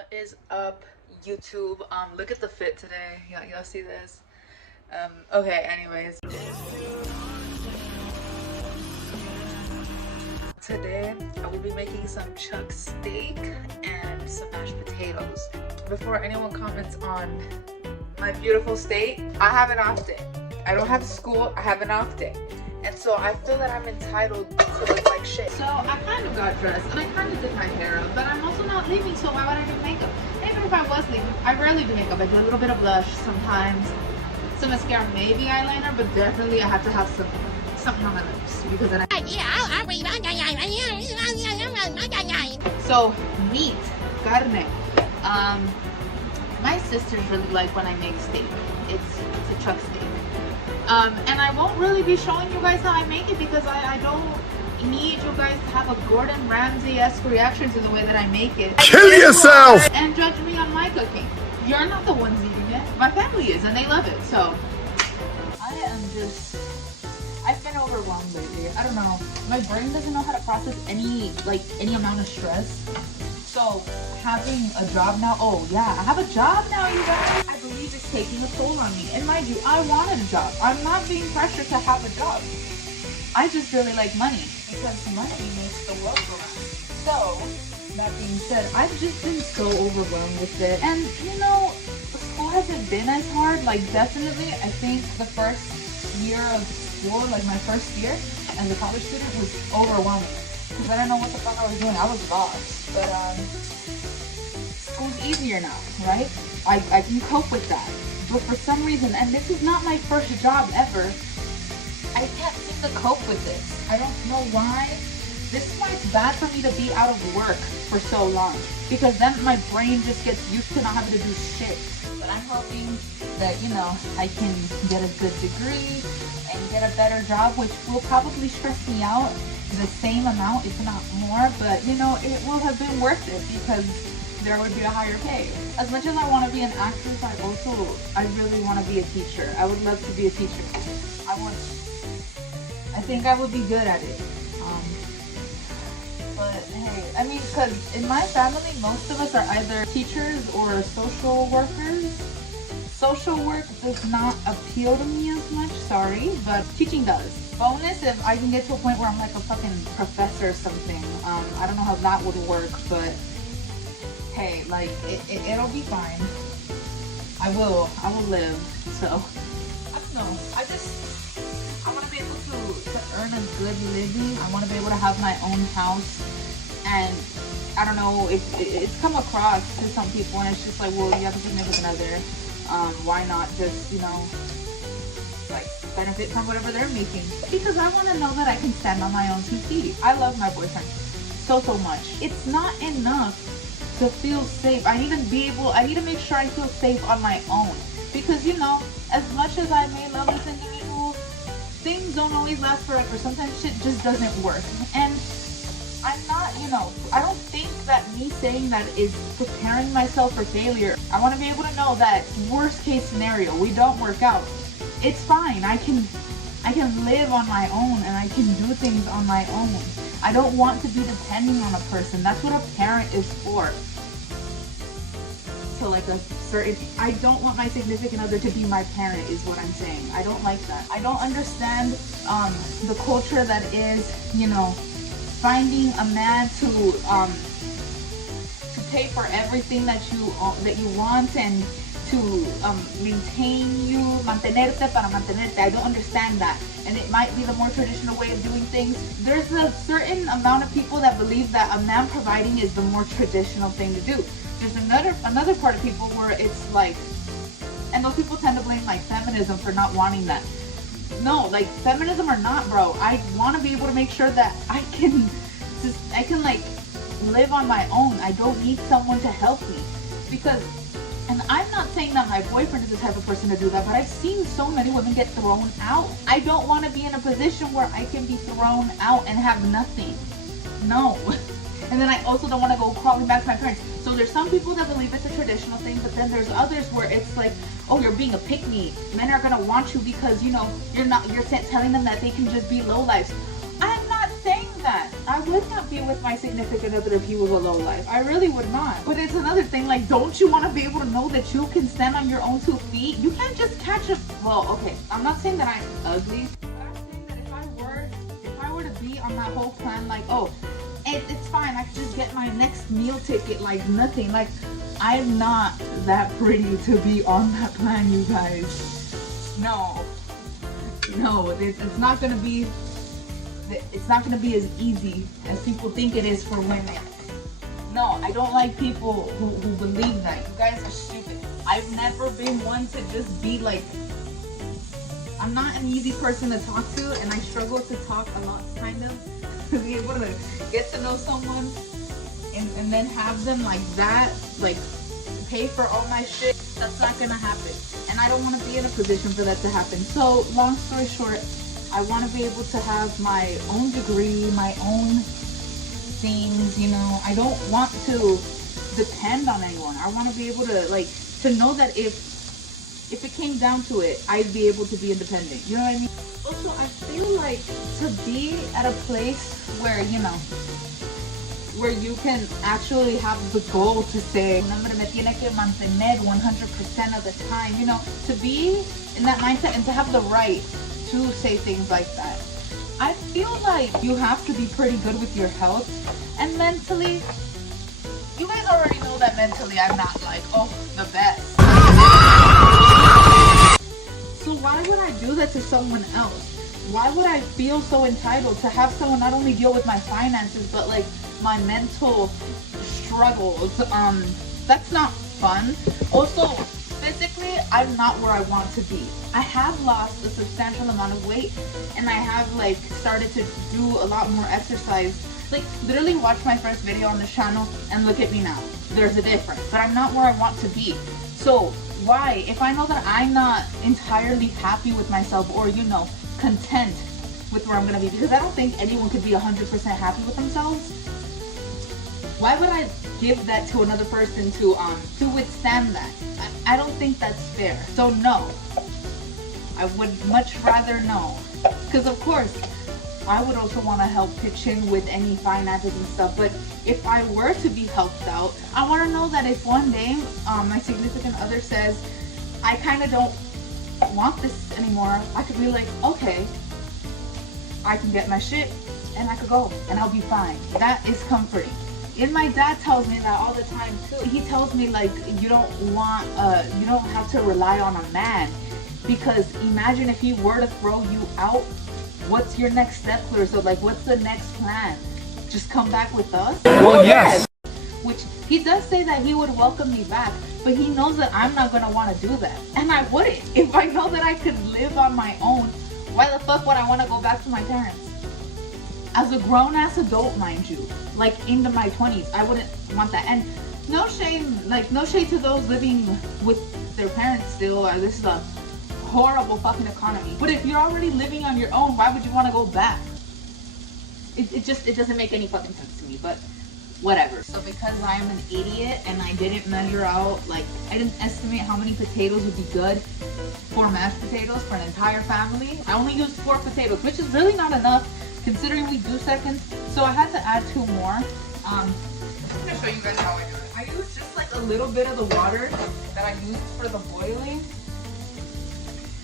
What is up, YouTube? Look at the fit today. Y'all see this? Okay, anyways. Today, I will be making some chuck steak and some mashed potatoes. Before anyone comments on my beautiful state, I have an off day. I don't have school, I have an off day. And so I feel that I'm entitled to look like shit. So I kind of got dressed and I kind of did my hair up, but I'm also not leaving, so why would I do makeup? Even if I was leaving, I rarely do makeup. I do a little bit of blush sometimes, some mascara, maybe eyeliner, but definitely I have to have something on my lips because then So meat, carne. My sisters really like when I make steak. It's a chuck steak. And I won't really be showing you guys how I make it because I don't need you guys to have a Gordon Ramsay-esque reaction to the way that I make it. Kill yourself! And judge me on my cooking. You're not the ones eating it. My family is, and they love it. So I've been overwhelmed lately. I don't know. My brain doesn't know how to process any amount of stress. So having a job now, oh yeah, I have a job now, you guys. I believe it's taking a toll on me. And mind you, I wanted a job. I'm not being pressured to have a job. I just really like money because money makes the world go round. So that being said, I've just been so overwhelmed with it. And you know, school hasn't been as hard. Like definitely, I think the first year of school, like my first year as a college student, was overwhelming. Because I don't know what the fuck I was doing. I was lost. But school's easier now, right? I can cope with that. But for some reason, and this is not my first job ever, I can't seem to cope with this. I don't know why. This is why it's bad for me to be out of work for so long. Because then my brain just gets used to not having to do shit. But I'm hoping that, you know, I can get a good degree and get a better job, which will probably stress me out the same amount, if not more, but you know, it will have been worth it because there would be a higher pay. As much as I want to be an actress, I really want to be a teacher. I would love to be a teacher. I think I would be good at it. But hey, I mean, because in my family, most of us are either teachers or social workers. Social work does not appeal to me as much, sorry, but teaching does. Bonus if I can get to a point where I'm like a fucking professor or something. I don't know how that would work, but hey, like it'll be fine. I will live. So I don't know. I want to be able to earn a good living. I want to be able to have my own house, and I don't know if it's come across to some people, and it's just like, well, you have a significant other. Why not just, you know, like benefit from whatever they're making? Because I want to know that I can stand on my own 2 feet. I love my boyfriend so much. It's not enough to feel safe. I need to make sure I feel safe on my own. Because, you know, as much as I may love this individual, things don't always last forever. Sometimes shit just doesn't work. And I'm not, you know, I don't think that me saying that is preparing myself for failure. I want to be able to know that worst case scenario, we don't work out. It's fine. I can live on my own and I can do things on my own. I don't want to be depending on a person. That's what a parent is for. So like I don't want my significant other to be my parent is what I'm saying. I don't like that. I don't understand the culture that is, you know, finding a man to pay for everything that you want and to maintain you, mantenerte para mantenerte. I don't understand that, and it might be the more traditional way of doing things. There's a certain amount of people that believe that a man providing is the more traditional thing to do. There's another part of people where it's like, and those people tend to blame like feminism for not wanting that. No, like feminism or not, bro, I want to be able to make sure that I can like live on my own. I don't need someone to help me because, and I'm not saying that my boyfriend is the type of person to do that, but I've seen so many women get thrown out. I don't want to be in a position where I can be thrown out and have nothing. No. And then I also don't want to go crawling back to my parents. So there's some people that believe it's a traditional thing, but then there's others where it's like, oh, you're being a pick-me. Men are gonna want you because, you know, you're telling them that they can just be lowlifes. I'm not saying that. that. I would not be with my significant other if he was a lowlife. I really would not. But it's another thing, like, don't you want to be able to know that you can stand on your own 2 feet? You can't just catch a, well, okay, I'm not saying that I'm ugly, but I'm saying that if I were to be on that whole plan, like, oh, it's fine, I could just get my next meal ticket, like nothing. Like, I'm not that pretty to be on that plan, you guys. No, it's not gonna be as easy as people think it is for women. No, I don't like people who believe that. You guys are stupid. I've never been one to just be like, I'm not an easy person to talk to, and I struggle to talk a lot, kind of. To be able to get to know someone and then have them like that, like pay for all my shit, that's not gonna happen. And I don't want to be in a position for that to happen. So long story short, I want to be able to have my own degree, my own things, you know. I don't want to depend on anyone. I want to be able to, like, to know that if it came down to it, I'd be able to be independent. You know what I mean? Also, I feel like to be at a place where, you know, where you can actually have the goal to say, "Hombre me tiene que mantener 100% of the time," you know, to be in that mindset and to have the right to say things like that. I feel like you have to be pretty good with your health and mentally. You guys already know that mentally I'm not like, oh, the best. So why would I do that to someone else? Why would I feel so entitled to have someone not only deal with my finances, but like my mental struggles? That's not fun. Also, physically, I'm not where I want to be. I have lost a substantial amount of weight, and I have like started to do a lot more exercise. Like, literally watch my first video on this channel and look at me now. There's a difference, but I'm not where I want to be. So why, if I know that I'm not entirely happy with myself, or, you know, content with where I'm gonna be, because I don't think anyone could be 100% happy with themselves, why would I give that to another person to withstand that? I don't think that's fair. So no, I would much rather no, because of course I would also want to help pitch in with any finances and stuff. But if I were to be helped out, I want to know that if one day my significant other says, I kind of don't want this anymore, I could be like, okay, I can get my shit and I could go and I'll be fine. That is comforting. And my dad tells me that all the time too. He tells me, like, you don't have to rely on a man, because imagine if he were to throw you out, what's your next step, Clarissa? Like, what's the next plan? Just come back with us? Well, yes. Which he does say that he would welcome me back, but he knows that I'm not gonna want to do that, and I wouldn't. If I know that I could live on my own, why the fuck would I want to go back to my parents? As a grown-ass adult, mind you, like into my 20s, I wouldn't want that. And no shame, like, no shade to those living with their parents still. This is a horrible fucking economy. But if you're already living on your own, why would you want to go back? It doesn't make any fucking sense to me, but whatever. So because I'm an idiot and I didn't measure out, like, I didn't estimate how many potatoes would be good for mashed potatoes for an entire family, I only used 4 potatoes, which is really not enough considering we do seconds. So I had to add 2 more. I'm gonna show you guys how I do it. I use just like a little bit of the water that I used for the boiling,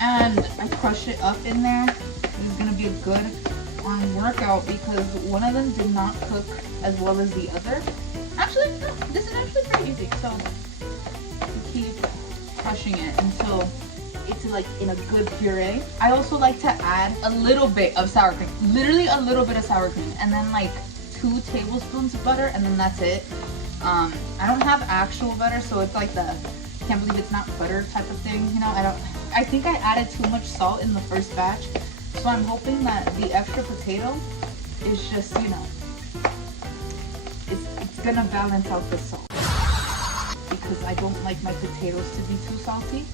and I crush it up in there. This is gonna be a good workout because one of them did not cook as well as the other. Actually, no, this is actually pretty easy. So you keep crushing it until it's like in a good puree. I also like to add a little bit of sour cream, literally a little bit of sour cream, and then like 2 tablespoons of butter, and then that's it. I don't have actual butter, so it's like the can't believe it's not butter type of thing, you know. I think I added too much salt in the first batch, so I'm hoping that the extra potato is just, you know, it's gonna balance out the salt, because I don't like my potatoes to be too salty.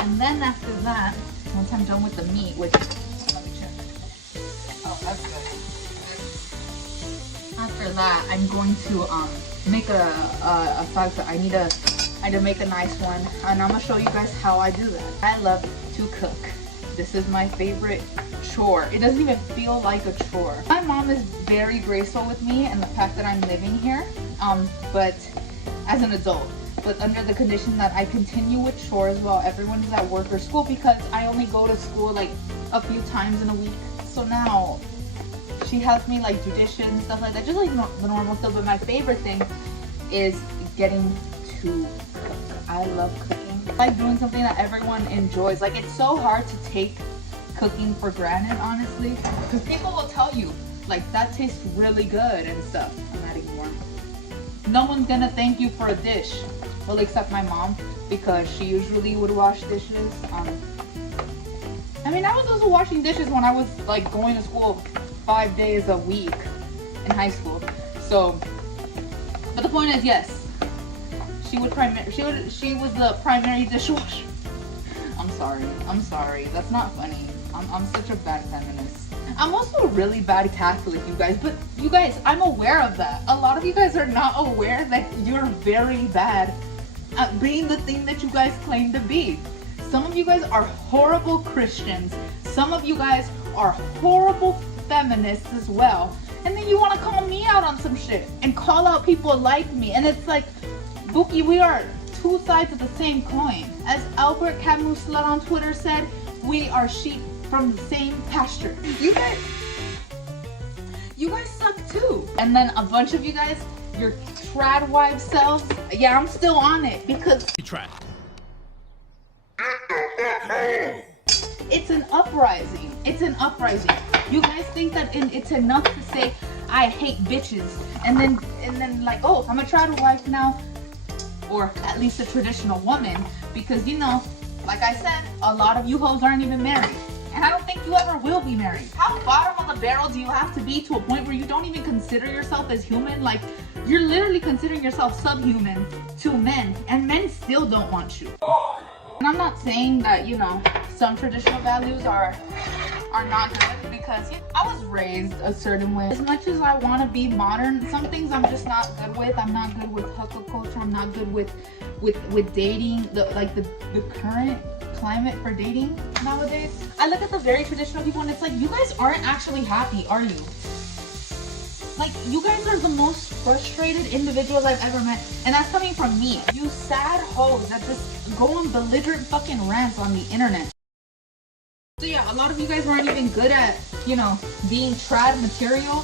And then after that, once I'm done with the meat, which, let me check. Oh, that's good. After that, I'm going to make a salsa. I need to make a nice one, and I'm gonna show you guys how I do that. I love to cook. This is my favorite chore. It doesn't even feel like a chore. My mom is very graceful with me and the fact that I'm living here, but as an adult. But under the condition that I continue with chores while everyone is at work or school, because I only go to school like a few times in a week. So now she helps me like do dishes and stuff like that, just like the normal stuff. But my favorite thing is getting to cook. I love cooking. I like doing something that everyone enjoys. Like, it's so hard to take cooking for granted, honestly, because people will tell you like that tastes really good and stuff. I'm adding more. No one's gonna thank you for a dish, well, except my mom, because she usually would wash dishes. I mean, I was also washing dishes when I was like going to school 5 days a week in high school. So, but the point is, yes, she was the primary dishwasher. I'm sorry. That's not funny. I'm such a bad feminist. I'm also a really bad Catholic, you guys. But you guys, I'm aware of that. A lot of you guys are not aware that you're very bad at being the thing that you guys claim to be. Some of you guys are horrible Christians. Some of you guys are horrible feminists as well. And then you want to call me out on some shit and call out people like me. And it's like, Buki, we are two sides of the same coin. As Albert Camus Slut on Twitter said, we are sheep from the same pasture. You guys suck too. And then a bunch of you guys, your trad wife selves, yeah, I'm still on it because it's an uprising. It's an uprising. You guys think that it's enough to say I hate bitches, and then like, oh, I'm a trad wife now, or at least a traditional woman, because you know, like I said, a lot of you hoes aren't even married. And I don't think you ever will be married. How bottom of the barrel do you have to be to a point where you don't even consider yourself as human? Like, you're literally considering yourself subhuman to men, and men still don't want you. And I'm not saying that, you know, some traditional values are not good, because I was raised a certain way. As much as I want to be modern, some things I'm just not good with. I'm not good with hookup culture. I'm not good with dating, the current climate for dating nowadays. I look at the very traditional people and it's like, you guys aren't actually happy, are you? Like, you guys are the most frustrated individuals I've ever met, and that's coming from me. You sad hoes that just go on belligerent fucking rants on the internet. So yeah, a lot of you guys weren't even good at, you know, being trad material.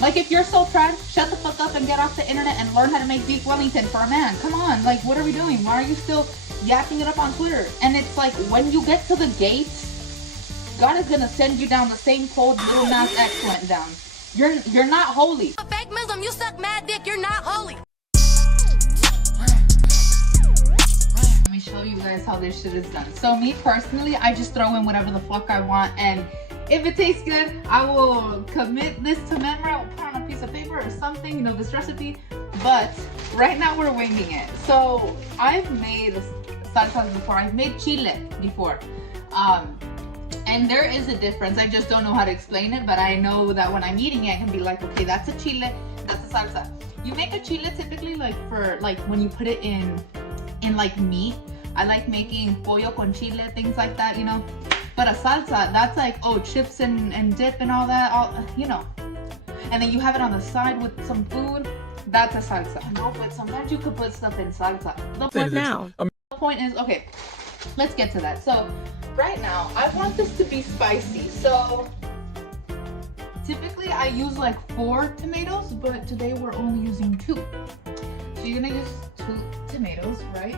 Like, if you're so trad, shut the fuck up and get off the internet and learn how to make beef Wellington for a man. Come on, like, what are we doing? Why are you still yapping it up on Twitter? And it's like, when you get to the gates, God is gonna send you down the same cold Little Nas X went down. You're not holy. Fake Muslim, you suck mad dick, you're not holy. Let me show you guys how this shit is done. So me personally, I just throw in whatever the fuck I want, and if it tastes good, I will commit this to memory. I will put on a piece of paper or something, you know, this recipe. But right now we're winging it. So I've made salsas before. I've made chile before. And there is a difference. I just don't know how to explain it, but I know that when I'm eating it, I can be like, okay, that's a chile, that's a salsa. You make a chile typically like for like when you put it in like meat. I like making pollo con chile, things like that, you know. But a salsa, that's like, oh, chips and dip and all that, all, you know. And then you have it on the side with some food. That's a salsa. No, but sometimes you could put stuff in salsa. The point is, okay, let's get to that. So right now, I want this to be spicy. So typically I use like 4 tomatoes, but today we're only using 2. So you're gonna use 2 tomatoes, right?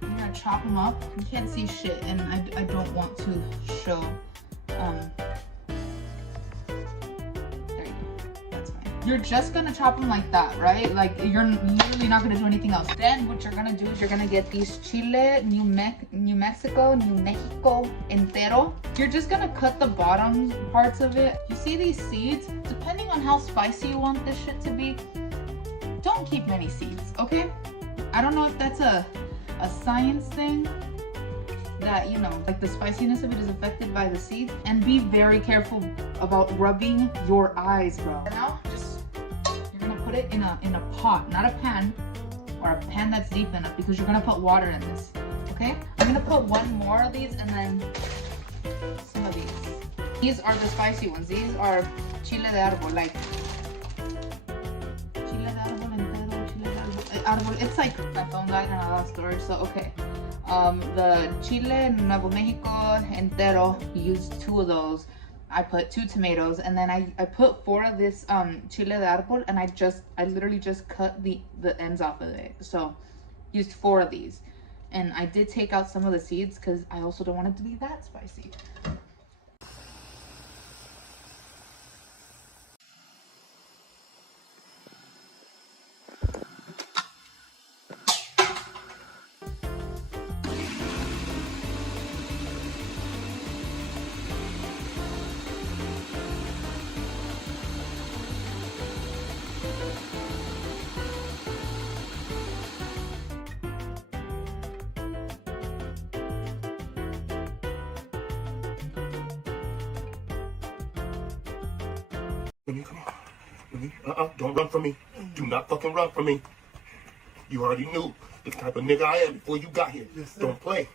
You're gonna chop them up. You can't see shit, and I don't want to show. There you go. That's fine. You're just gonna chop them like that, right? Like, you're literally not gonna do anything else. Then what you're gonna do is you're gonna get these chile New Mexico entero. You're just gonna cut the bottom parts of it. You see these seeds? Depending on how spicy you want this shit to be, don't keep many seeds, okay? I don't know if that's a science thing, that, you know, like the spiciness of it is affected by the seeds. And be very careful about rubbing your eyes, bro. Now, you're gonna put it in a pot, not a pan, or a pan that's deep enough, because you're gonna put water in this, okay? I'm gonna put 1 more of these, and then some of these. These are the spicy ones. These are chile de árbol, like chile de árbol entero, chile de árbol. It's like I found that in a store. So okay, the chile Nuevo Mexico entero. Used 2 of those. I put 2 tomatoes, and then I put 4 of this chile de árbol, and I literally just cut the ends off of it. So used 4 of these, and I did take out some of the seeds because I also don't want it to be that spicy. Come on. Don't run from me. Do not fucking run from me. You already knew the type of nigga I am before you got here. Yes, don't play.